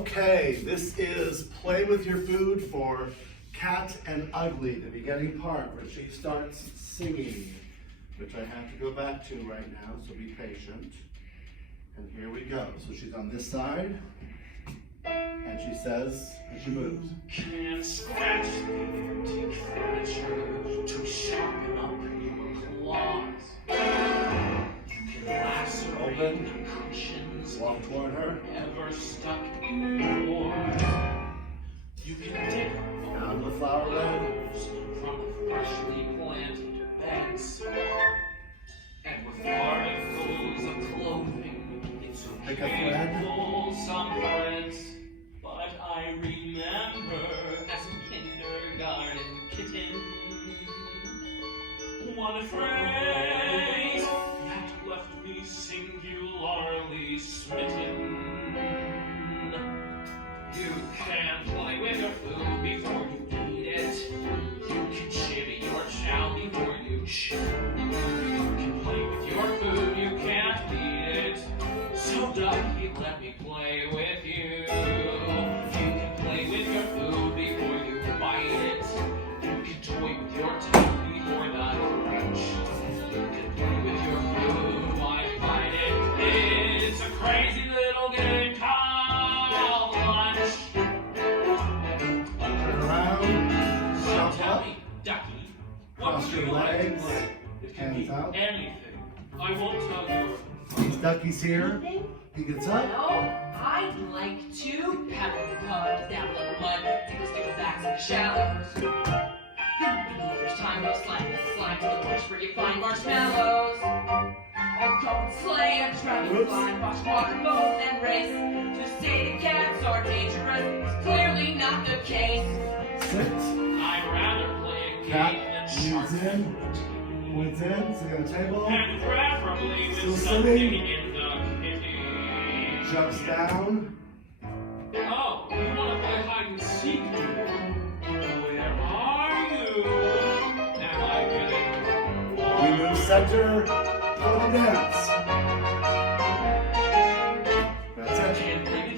Okay, this is Play With Your Food for Cat and Ugly, the beginning part where she starts singing, which I have to go back to right now, so be patient. And here we go. So she's on this side, and she says, and she moves. Can scratch the antique furniture to sharpen up your claws. You can lacerate the cushions, Walk toward her. ever stuck indoors. You can dig up Down the flower bed. from the freshly planted beds. And with articles of clothing, it's so Pick a thread. painful some threads. But I remember as a kindergarten kitten, one phrase that left me singularly smitten. You can play with your food before you eat it. You can shimmy your chow before you chew. You can play with your food, you can't eat it. So ducky, let me play with you. You can play with your food before you bite it. You can toy with your tongue before the crunch. You can play with your food, why fight it? It's a crazy little game called lunch. Turn around. So Jump tell up. me, ducky, what Cross would your you like to legs. play? It can Hands be out. anything. I won't tell you. Ducky's here. He gets up. Well, I'd like to paddle the pond, dabble in the mud, take a sticklebacks in the showers. Maybe there's time to slide to the bush where you find marshmallows. Or go and slay a dragonfly, watch water boat and race. To say the cats are dangerous is clearly not the case. Sit. I'd rather play a game Cat than leans shark in. Points in. Sitting on the table. and preferably Still with sitting. something in the kitty. Jumps down. Oh, you want to play hide and seek, do you? Where are you? Am I getting We move center. Go dance.